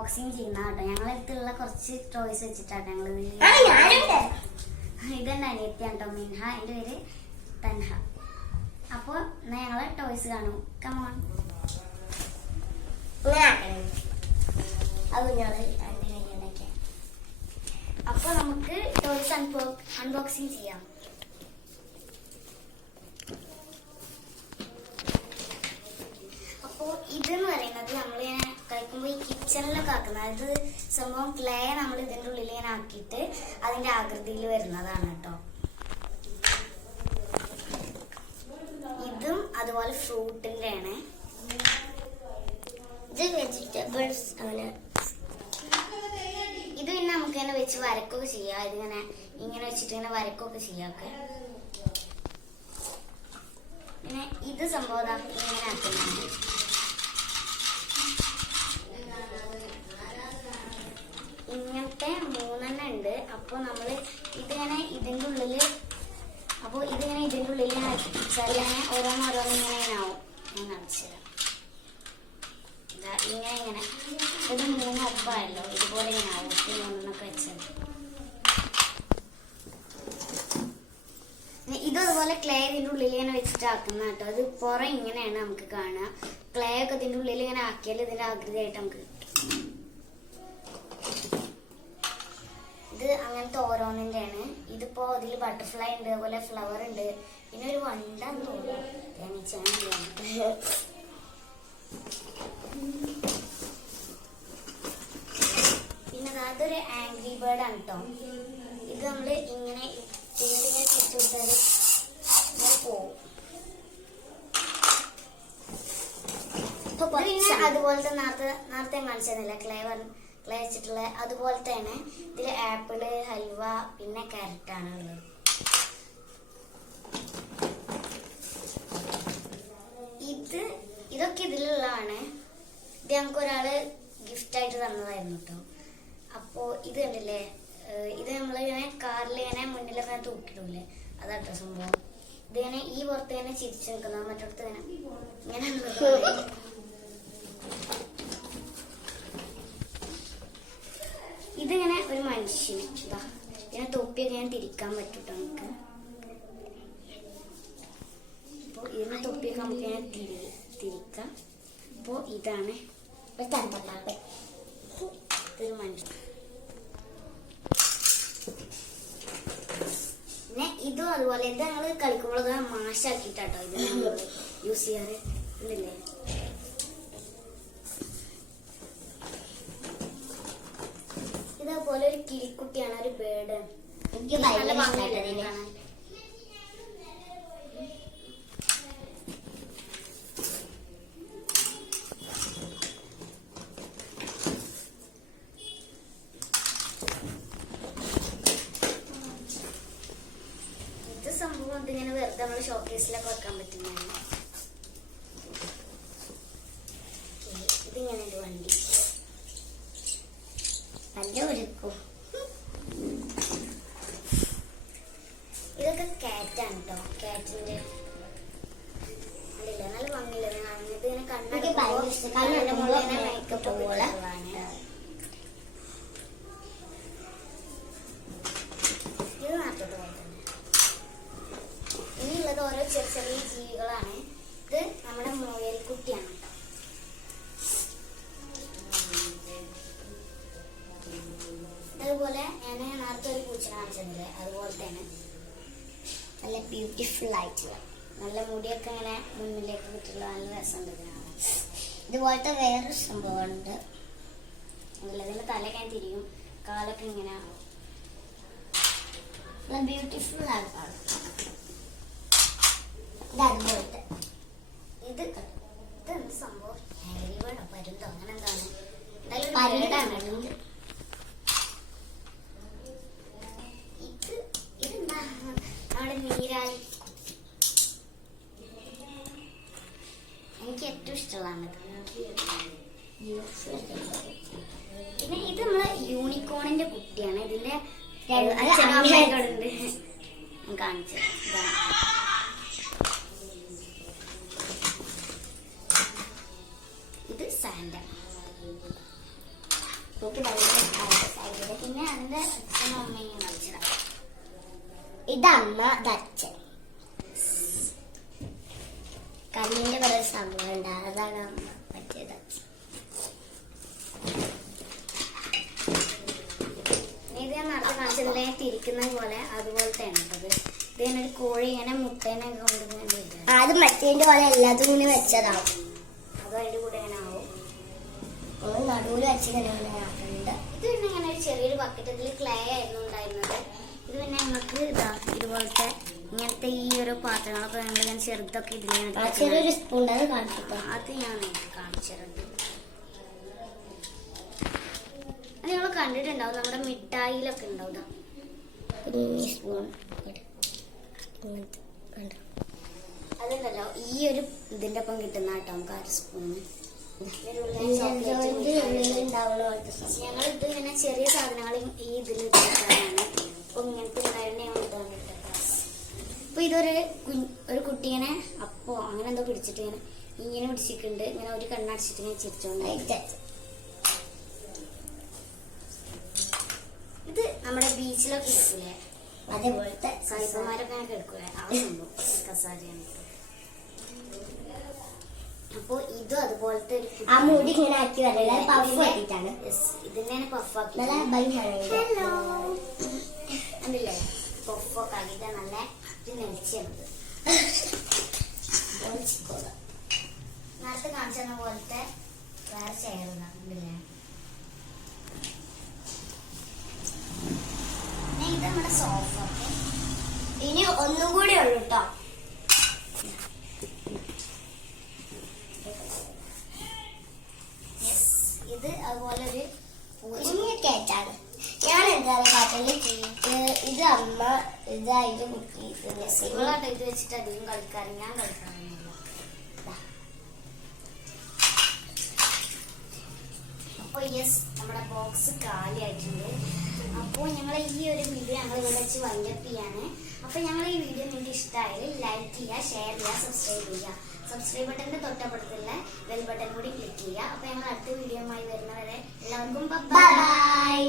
Unboxing ചെയ്യുന്ന കേട്ടോ. ഞങ്ങളടുത്തുള്ള കുറച്ച് ടോയ്സ് വെച്ചിട്ടാണ് ഞങ്ങൾ ഇതെന്റെ അനിയത്തിയാണ് കേട്ടോ, മിൻഹ. എൻ്റെ പേര് തൻഹ. അപ്പോൾ എന്നാ ഞങ്ങളെ ടോയ്സ് കാണും. കമോൺ. അപ്പൊ നമുക്ക് ടോയ്സ് അൺബോക്സിങ് ചെയ്യാം. അപ്പോൾ ഇതെന്ന് പറയുന്നത് നമ്മളിങ്ങനെ കഴിക്കുമ്പോൾ ഈ കിച്ചണിലൊക്കെ ആക്കുന്നത്, അതായത് സംഭവം ക്ലേ നമ്മൾ ഇതിൻ്റെ ഉള്ളിൽ ഇങ്ങനെ ആക്കിയിട്ട് അതിൻ്റെ ആകൃതിയിൽ വരുന്നതാണ് കേട്ടോ. ഇതും അതുപോലെ ഫ്രൂട്ടിൻ്റെ ആണ്. ഇത് വെജിറ്റബിൾസ് അങ്ങനെ. ഇത് പിന്നെ നമുക്ക് ഇങ്ങനെ വെച്ച് വരക്കൊക്കെ ചെയ്യാം. ഇതിങ്ങനെ ഇങ്ങനെ വെച്ചിട്ട് ഇങ്ങനെ വരക്കൊക്കെ ചെയ്യാം ഒക്കെ. പിന്നെ ഇത് സംഭവം ഇങ്ങനെ ആക്കുന്നതാണ്. ഇങ്ങനത്തെ 3 ഉണ്ട്. അപ്പോൾ നമ്മൾ ഇതിങ്ങനെ ഇതിൻ്റെ ഉള്ളിൽ വെച്ചാൽ ഇങ്ങനെ ഓരോന്നോരോന്ന് ഇങ്ങനെ ആവും. ഞാൻ കാണിച്ചു തരാം. ഇങ്ങനെ ഇത് 3 ഒപ്പമായല്ലോ, ഇതുപോലെ ഇങ്ങനെ ആവും. 3 വെച്ചാൽ ഇതുപോലെ ക്ലേ ഇതിൻ്റെ ഉള്ളിൽ ഇങ്ങനെ വെച്ചിട്ട് ആക്കുന്ന കേട്ടോ. അത് പുറം ഇങ്ങനെയാണ് നമുക്ക് കാണുക. ക്ലേ ഒക്കെ ഇതിൻ്റെ ഉള്ളിൽ ഇങ്ങനെ ആക്കിയാൽ ഇതിൻ്റെ ആകൃതിയായിട്ട് നമുക്ക് കിട്ടും. ഇത് അങ്ങനത്തെ ഓരോന്നിൻ്റെ ആണ്. ഇതിപ്പോ ഇതിൽ ബട്ടർഫ്ലൈ ഉണ്ട്, അതുപോലെ ഫ്ലവർ ഉണ്ട്, പിന്നെ ഒരു വണ്ടാന്ന് തോന്നുന്നു. പിന്നെ അതൊരു ആംഗ്രി ബേർഡ് ആണ് കേട്ടോ. ഇത് നമ്മള് ഇങ്ങനെ തിരിച്ചു കൊടുത്താൽ ഇങ്ങനെ പോവും. പിന്നെ അതുപോലത്തെ നേരത്തെ കാണിച്ചതല്ല ക്ലേ വെച്ചിട്ടുള്ള അതുപോലത്തെയാണ്. ഇതിൽ ആപ്പിള്, ഹൽവ, പിന്നെ ക്യാരറ്റ് ആണ് ഉള്ളത്. ഇതൊക്കെ ഇതിലുള്ളതാണ്. ഇത് ഞങ്ങൾക്ക് ഒരാള് ഗിഫ്റ്റ് ആയിട്ട് തന്നതായിരുന്നു കേട്ടോ. അപ്പോ ഇത് കണ്ടില്ലേ, ഇത് നമ്മളിങ്ങനെ കാറിലിങ്ങനെ മുന്നിലൊക്കെ തൂക്കിടൂലേ, അതാട്ടോ സംഭവം. ഇതിങ്ങനെ ഈ പുറത്ത് തന്നെ ചിരിച്ചു നിൽക്കുന്നത്, മറ്റടുത്ത് ഇങ്ങനെ ഇതിങ്ങനെ ഒരു മനുഷ്യന് ഇങ്ങനെ തൊപ്പിയൊക്കെ ഞാൻ തിരിക്കാൻ പറ്റൂട്ടോ നമുക്ക്. അപ്പോൾ ഇതിന് തൊപ്പിയൊക്കെ നമുക്ക് ഇങ്ങനെ തിരിക്കാം. അപ്പോൾ ഇതാണ് ഒരു മനുഷ്യൻ. പിന്നെ ഇതും അതുപോലെ ഇത് ഞങ്ങൾ കളിക്കുമ്പോഴൊക്കെ മാഷാക്കിയിട്ടാട്ടോ ഇത് നമ്മൾ യൂസ് ചെയ്യാറ്. ഇല്ലേ, ഇതേപോലെ ഒരു കിളിക്കുട്ടിയാണ്, ഒരു ബേർഡ്. എനിക്ക് നല്ല ഭംഗിയുണ്ട് കാണാൻ. ഇത് സംഭവം ഇതിങ്ങനെ വെറുതെ നമ്മൾ ഷോക്കേസിലൊക്കെ വെക്കാൻ പറ്റുന്നതാണ്. ഇതിങ്ങനെ ഒരു വണ്ടി ഒരുക്കും. ഇതൊക്കെ കാറ്റാണ് കേട്ടോ. കാറ്റിന്റെ അല്ല നല്ല ഭംഗിയില്ല കാണുന്നത്. ഇതിങ്ങനെ കണ്ണിന്റെ മുകളിൽ മേക്കപ്പ് പോലെ. ഇത് നാട്ടത്തെ പോലെ തന്നെ. ഇനിയുള്ളത് ഓരോ ചെറിയ ചെറിയ ജീവികളാണ്. ഇത് നമ്മുടെ മുയൽക്കുട്ടിയാണ് കേട്ടോ. അതുപോലെ ഞാൻ നേരത്തെ ഒരു പൂച്ചനെ കാണിച്ചിട്ടില്ലേ, അതുപോലെ തന്നെ നല്ല ബ്യൂട്ടിഫുൾ ആയിട്ടുള്ള നല്ല മുടിയൊക്കെ ഇങ്ങനെ മുന്നിലേക്ക് കിട്ടുള്ള നല്ല രസമുണ്ട് ഇതിനാണ്. ഇതുപോലത്തെ വേറൊരു സംഭവമുണ്ട്. ഇതിന്റെ തലയൊക്കെ തിരിയും, കാലൊക്കെ ഇങ്ങനെ നല്ല ബ്യൂട്ടിഫുൾ ആയിട്ടാണ്. ഇത് അതുപോലത്തെ ഇതെന്ത് സംഭവം, ഹാരി ബേർഡോ പരുന്തോ അങ്ങനെ എന്താണ്, എന്തായാലും നീരാളി. എനിക്ക് ഏറ്റവും ഇഷ്ടമുള്ളതാണ്. പിന്നെ ഇത് നമ്മളെ യൂണിക്കോണിന്റെ കുട്ടിയാണ്. ഇതിന്റെ അച്ഛനുണ്ട് കാണിച്ചു. ഇത് സാന്റ. എനിക്ക് ഭയങ്കര പിന്നെ അതിന്റെ അച്ഛനും അമ്മയും കളിച്ചതാണ്. ഇതമ്മ അച്ഛൻ. കണ്ണിന്റെ കുറെ സംഭവം ഉണ്ട്, അതാണ് അമ്മ പറ്റിയത്. ഇത് ഞാൻ നടത്തി കാണിച്ചതിലെ തിരിക്കുന്ന പോലെ അതുപോലത്തെയാണ് അത്. ഇതിനൊരു കോഴി ഇങ്ങനെ മുട്ടേനെ കൊണ്ടുവരുന്നത്. അത് മറ്റേന്റെ പോലെ എല്ലാതും ഇങ്ങനെ വെച്ചതാവും. അതും അതിന്റെ കൂടെ ഇങ്ങനെ ആവും. നടുവിൽ വെച്ചിങ്ങനെ ഉണ്ട്. ഇത് പിന്നെ ഇങ്ങനെ ഒരു ചെറിയൊരു ബക്കറ്റ്, ഇതിൽ ക്ലേ ആയിരുന്നു ഉണ്ടായിരുന്നത്. ഇത് പിന്നെ ഞങ്ങൾക്ക് ഇതാ ഇതുപോലത്തെ ഇങ്ങനത്തെ ഈ ഒരു പാത്രങ്ങളൊക്കെ ഞങ്ങൾ ഞാൻ ചെറുതൊക്കെ ഇതിലാണ് ചെറിയൊരു സ്പൂൺ കാണിച്ചിട്ടോ. അത് ഞാൻ കാണിച്ചിട്ടുണ്ട്. അത് ഞങ്ങൾ കണ്ടിട്ടുണ്ടാവും, നമ്മുടെ മിഠായിലൊക്കെ ഉണ്ടാവും. സ്പൂൺ അതുണ്ടല്ലോ ഈ ഒരു ഇതിന്റെ ഒപ്പം കിട്ടുന്ന കേട്ടോ നമുക്ക് 1 സ്പൂണ്. ഞങ്ങൾ ഇത് ഇങ്ങനെ ചെറിയ സാധനങ്ങൾ ഈ ഇതിൽ ഇട്ടാണ്. അപ്പൊ ഇങ്ങനത്തെ ഉണ്ടായിരുന്നു. അപ്പൊ ഇതൊരു കുട്ടി ഇങ്ങനെ അപ്പോ അങ്ങനെ എന്തോ പിടിച്ചിട്ട് ഇങ്ങനെ പിടിച്ചിട്ടുണ്ട്. ഇങ്ങനെ ഒരു കണ്ണടച്ചിട്ട് ഇങ്ങനെ ചിരിച്ചോണ്ട്. ഇത് നമ്മുടെ ബീച്ചിലൊക്കെ കിട്ടൂലേ, അതേപോലത്തെ സായിപ്പന്മാരൊക്കെ അങ്ങനെ കിടക്കൂലേ, ആ സംഭവം കസാരയാണ്. അപ്പൊ ഇതും അതുപോലത്തെ ആ മുടി ഇങ്ങനെ ആക്കി വരലാണ്. ഇതിനെ പഫാക്കി കണ്ടില്ലേ, പഫൊക്കെ ആക്കിയിട്ട് നല്ല ഇത് നെലിച്ചത്. നേരത്തെ കാണിച്ച പോലത്തെ വേറെ ചെയറുണ്ടാകുന്നില്ലേ. ഇത് നമ്മുടെ സോഫ. ഇനി ഒന്നും കൂടി ഉള്ളു കേട്ടോ. ഇത് അതുപോലെ ഒരു കേറ്റാണ്. ഞാൻ എന്താ പാട്ടില് ഇത് അമ്മ, ഇത് അതിന്റെ കുട്ടി. ഇത് വെച്ചിട്ട് അധികം കളിക്കാറ്, ഞാൻ കളിക്കാറില്ല. അപ്പൊ നമ്മുടെ ബോക്സ് കാലിയായിട്ടുണ്ട്. അപ്പോൾ ഞങ്ങൾ ഈ ഒരു വീഡിയോ ഞങ്ങൾ ഇവിടെ വെച്ച് വൈൻഡപ്പ് ചെയ്യാണ്. അപ്പൊ ഞങ്ങൾ ഈ വീഡിയോ നിങ്ങൾക്ക് ഇഷ്ടമായാലും ലൈക്ക് ചെയ്യുക, ഷെയർ ചെയ്യുക, സബ്സ്ക്രൈബ് ചെയ്യുക. സബ്സ്ക്രൈബ് ബട്ടന്റെ തൊട്ടപ്പുറത്തുള്ള ബെൽ ബട്ടൺ കൂടി ക്ലിക്ക് ചെയ്യുക. അപ്പൊ ഞങ്ങൾ അടുത്ത വീഡിയോയുമായി വരുന്നവരെ എല്ലാവർക്കും ബൈ.